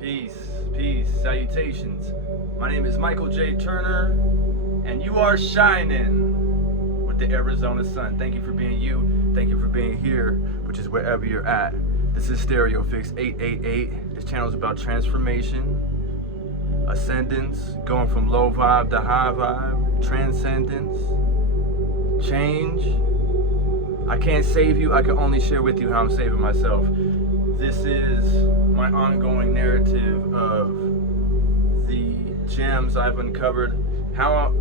Peace, salutations. My name is Michael J. Turner, and you are shining with the Arizona sun. Thank you for being you. Thank you for being here, which is wherever you're at. This is Stereo Fix 888. This channel is about transformation, ascendance, going from low vibe to high vibe, transcendence, change. I can't save you. I can only share with you how I'm saving myself. This is my ongoing narrative of the gems I've uncovered, how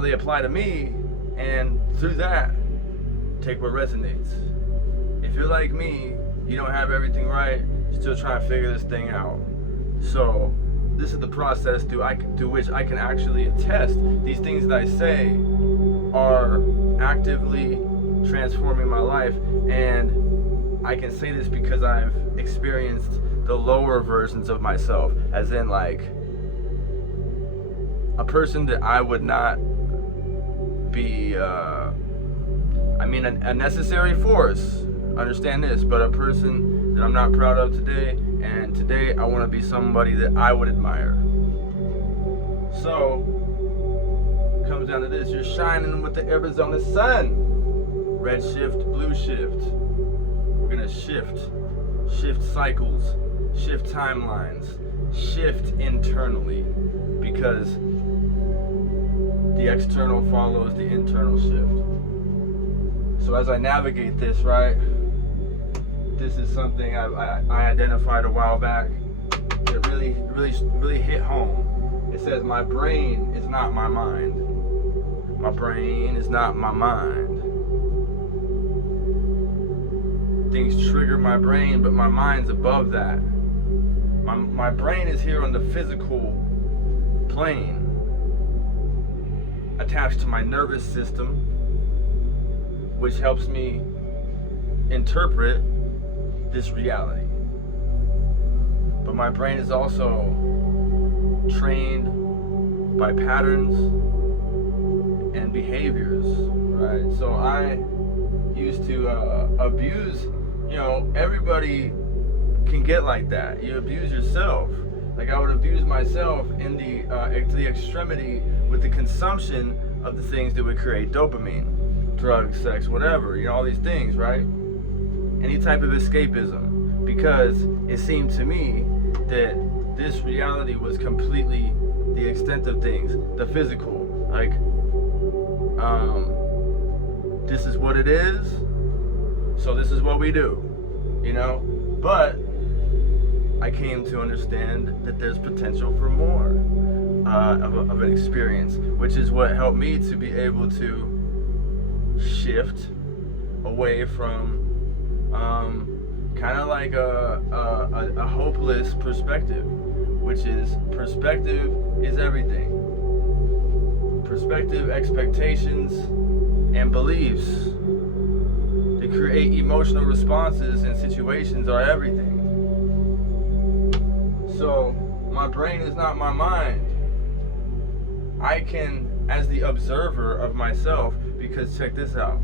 they apply to me, and through that, take what resonates. If you're like me, you don't have everything right, you're still trying to figure this thing out. So this is the process through which I can actually attest these things that I say are actively transforming my life, and I can say this because I've experienced the lower versions of myself, as in like a person that I would not be a necessary force, understand this, but a person that I'm not proud of today, and today I want to be somebody that I would admire. So it comes down to this: you're shining with the Arizona sun. Red shift, blue shift. We're gonna shift cycles, shift timelines, shift internally, because the external follows the internal shift. So as I navigate this, right, this is something I identified a while back that really hit home. It says, my brain is not my mind. My brain is not my mind. Things trigger my brain, but my mind's above that. My brain is here on the physical plane, attached to my nervous system, which helps me interpret this reality. But my brain is also trained by patterns and behaviors, right? So I used to abuse, everybody can get like that. You abuse yourself. Like I would abuse myself in to the extremity with the consumption of the things that would create dopamine, drugs, sex, whatever, all these things, right? Any type of escapism, because it seemed to me that this reality was completely the extent of things, the physical. Like, this is what it is, so this is what we do, But I came to understand that there's potential for more of an experience, which is what helped me to be able to shift away from kind of like a hopeless perspective, which is perspective is everything. Perspective, expectations, and beliefs that create emotional responses in situations are everything. So my brain is not my mind. I can, as the observer of myself, because check this out,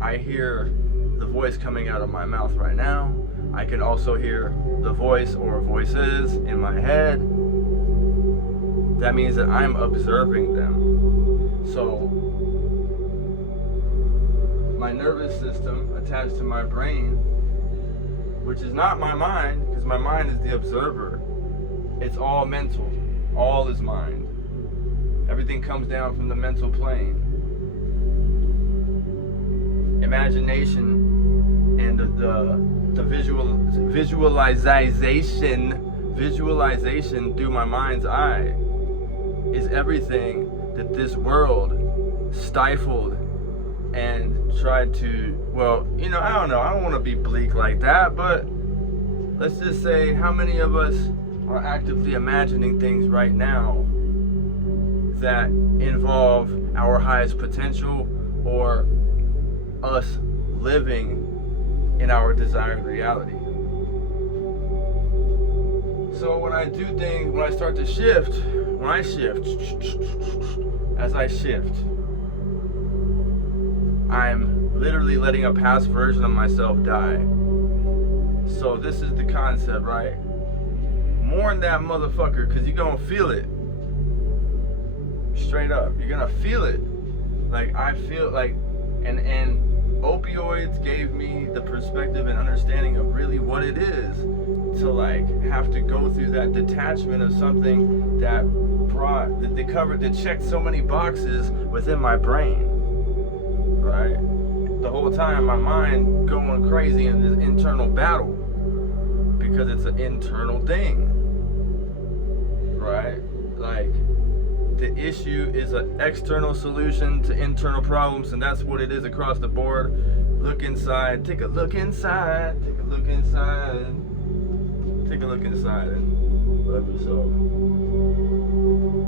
I hear the voice coming out of my mouth right now. I can also hear the voice or voices in my head. That means that I'm observing them. So my nervous system attached to my brain, which is not my mind, because my mind is the observer. It's all mental. All is mind. Everything comes down from the mental plane. Imagination and the visualization through my mind's eye is everything that this world stifled and tried to, I don't know, I don't want to be bleak like that, but let's just say, how many of us are actively imagining things right now that involve our highest potential, or us living in our desired reality? So when I do things, when I start to shift, as I shift, I'm literally letting a past version of myself die. So this is the concept, right? mourn that motherfucker, because you're gonna feel it. Straight up, you're gonna feel it. Like, I feel like, and opioids gave me the perspective and understanding of really what it is to like have to go through that detachment of something that that checked so many boxes within my brain, right? The whole time my mind going crazy in this internal battle, because it's an internal thing, right? Like, the issue is an external solution to internal problems, and that's what it is across the board. Look inside, take a look inside, take a look inside, take a look inside, and love yourself.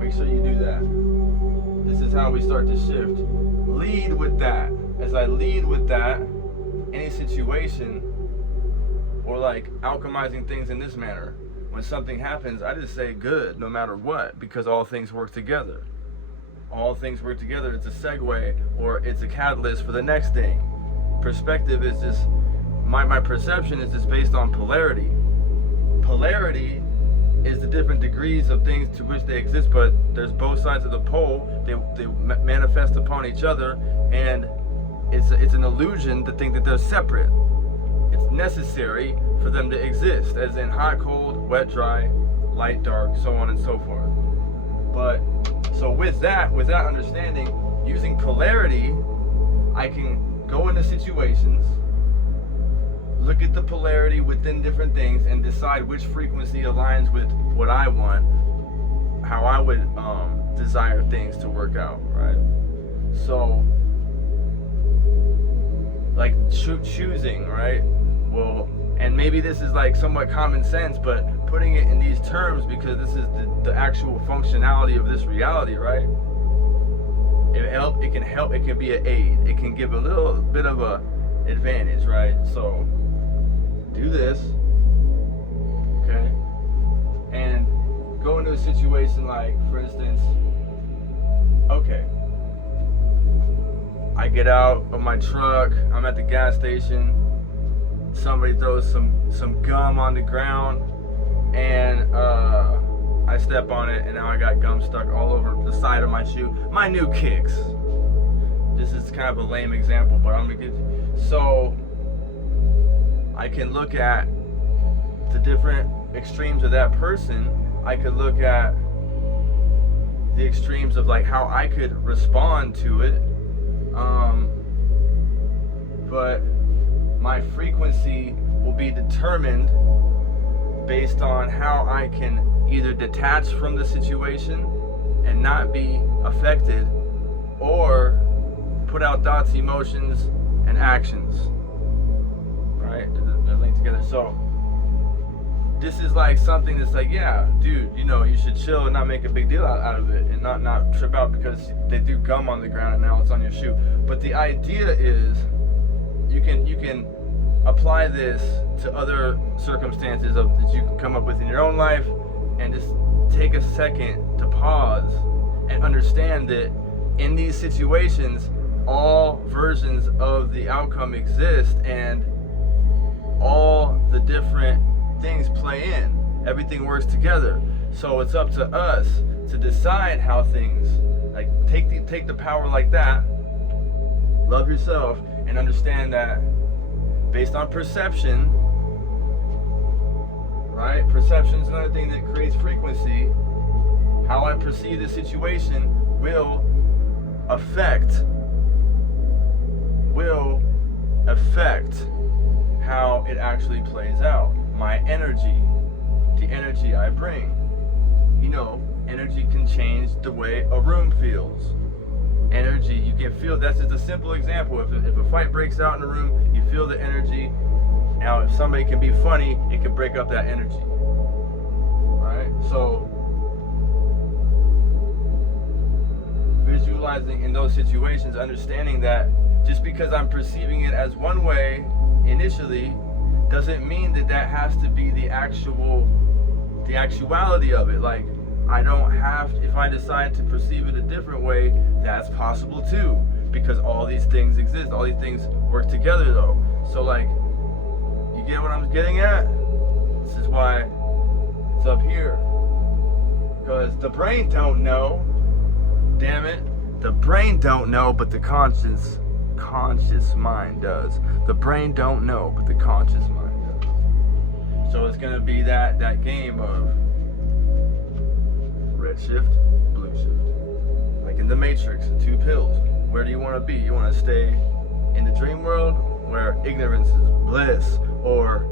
Make sure you do that. This is how we start to shift. Lead with that. As I lead with that, any situation, or like alchemizing things in this manner, when something happens, I just say good no matter what, because all things work together. All things work together. It's a segue, or it's a catalyst for the next thing. Perspective is just, my perception is just based on polarity. Polarity is the different degrees of things to which they exist, but there's both sides of the pole. They manifest upon each other, and it's an illusion to think that they're separate. It's necessary for them to exist, as in hot, cold, wet, dry, light, dark, so on and so forth. But so with that understanding, using polarity, I can go into situations, look at the polarity within different things, and decide which frequency aligns with what I want, how I would desire things to work out, right? So, like choosing, right? Well, and maybe this is like somewhat common sense, but putting it in these terms, because this is the actual functionality of this reality, right? It can help, it can be an aid, it can give a little bit of a advantage, right? So do this, okay? And go into a situation like, for instance, okay, I get out of my truck, I'm at the gas station, somebody throws some gum on the ground, and I step on it, and now I got gum stuck all over the side of my shoe. My new kicks. This is kind of a lame example, but I'm gonna get. So I can look at the different extremes of that person. I could look at the extremes of like how I could respond to it. But my frequency will be determined based on how I can either detach from the situation and not be affected, or put out thoughts, emotions, and actions, right? They're linked together. So this is like something that's like, yeah, dude, you know, you should chill and not make a big deal out of it, and not trip out because they threw gum on the ground and now it's on your shoe. But the idea is you can apply this to other circumstances that you can come up with in your own life, and just take a second to pause and understand that in these situations, all versions of the outcome exist, and all the different things play in. Everything works together. So it's up to us to decide how things, like, take the power like that, love yourself, and understand that based on perception, right? Perception is another thing that creates frequency. How I perceive the situation will affect how it actually plays out. My energy, the energy I bring. You know, energy can change the way a room feels. Energy, you can feel, that's just a simple example. If a fight breaks out in a room, you feel the energy. Now, if somebody can be funny, it can break up that energy. Right? So, visualizing in those situations, understanding that just because I'm perceiving it as one way initially, doesn't mean that has to be the actuality of it. Like, I don't have, if I decide to perceive it a different way, that's possible too, because all these things exist, all these things work together though. So like, you get what I'm getting at? This is why It's up here. Because the brain don't know. Damn it. The brain don't know, but the conscious mind does. The brain don't know, but the conscious mind does. So it's gonna be that game of red shift, blue shift. Like in the Matrix, the two pills. Where do you want to be? You want to stay in the dream world where ignorance is bliss, or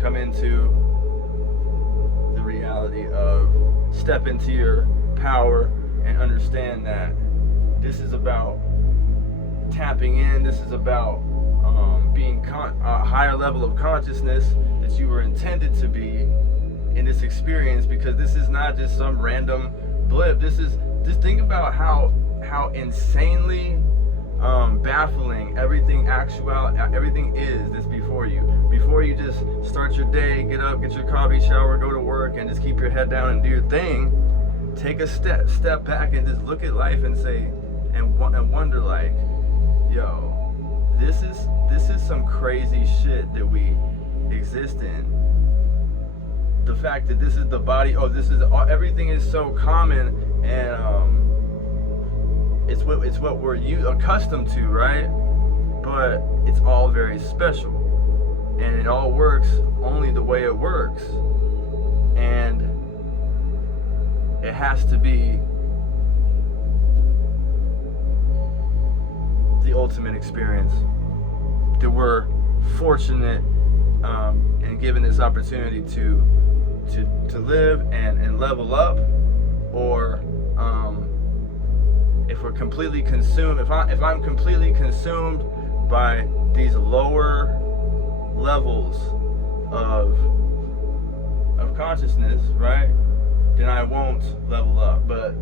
come into the reality of step into your power and understand that this is about tapping in. This is about being a higher level of consciousness that you were intended to be in this experience, because this is not just some random blip. This is, just think about how insanely baffling everything is this before you just start your day, get up, get your coffee, shower, go to work, and just keep your head down and do your thing. Take a step back and just look at life and say, and wonder, like, yo, this is some crazy shit that we exist in. The fact that this is the body, everything is so common, and it's what we're accustomed to, right? But it's all very special, and it all works only the way it works, and it has to be the ultimate experience that we're fortunate and given this opportunity to live and level up, or if we're completely consumed, if I'm completely consumed by these lower levels of consciousness, right, then I won't level up. But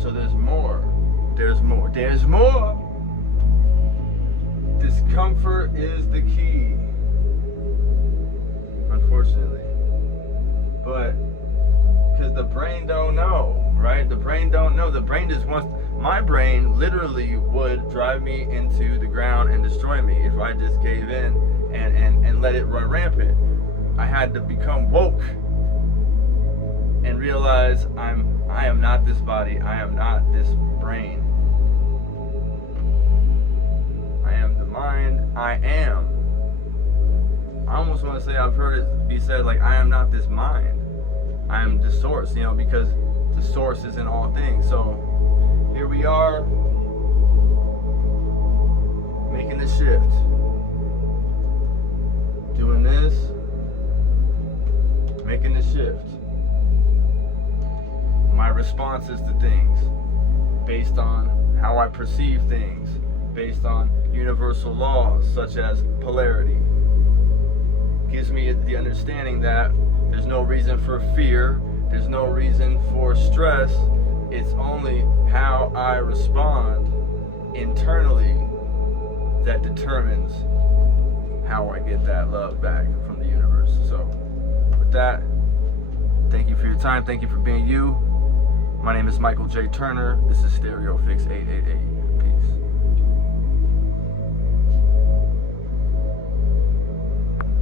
so there's more. Discomfort is the key, unfortunately. But because the brain don't know, right? The brain don't know. The brain just wants. My brain literally would drive me into the ground and destroy me if I just gave in and let it run rampant. I had to become woke and realize I am not this body. I am not this brain. I am the mind. I almost want to say, I've heard it be said, like, I am not this mind. I am the source, because the source is in all things. So here we are, making the shift, doing this, making the shift. My responses to things, based on how I perceive things, based on universal laws such as polarity, gives me the understanding that there's no reason for fear, there's no reason for stress. It's only how I respond internally that determines how I get that love back from the universe. So with that, thank you for your time. Thank you for being you. My name is Michael J. Turner. This is Stereo Fix 888.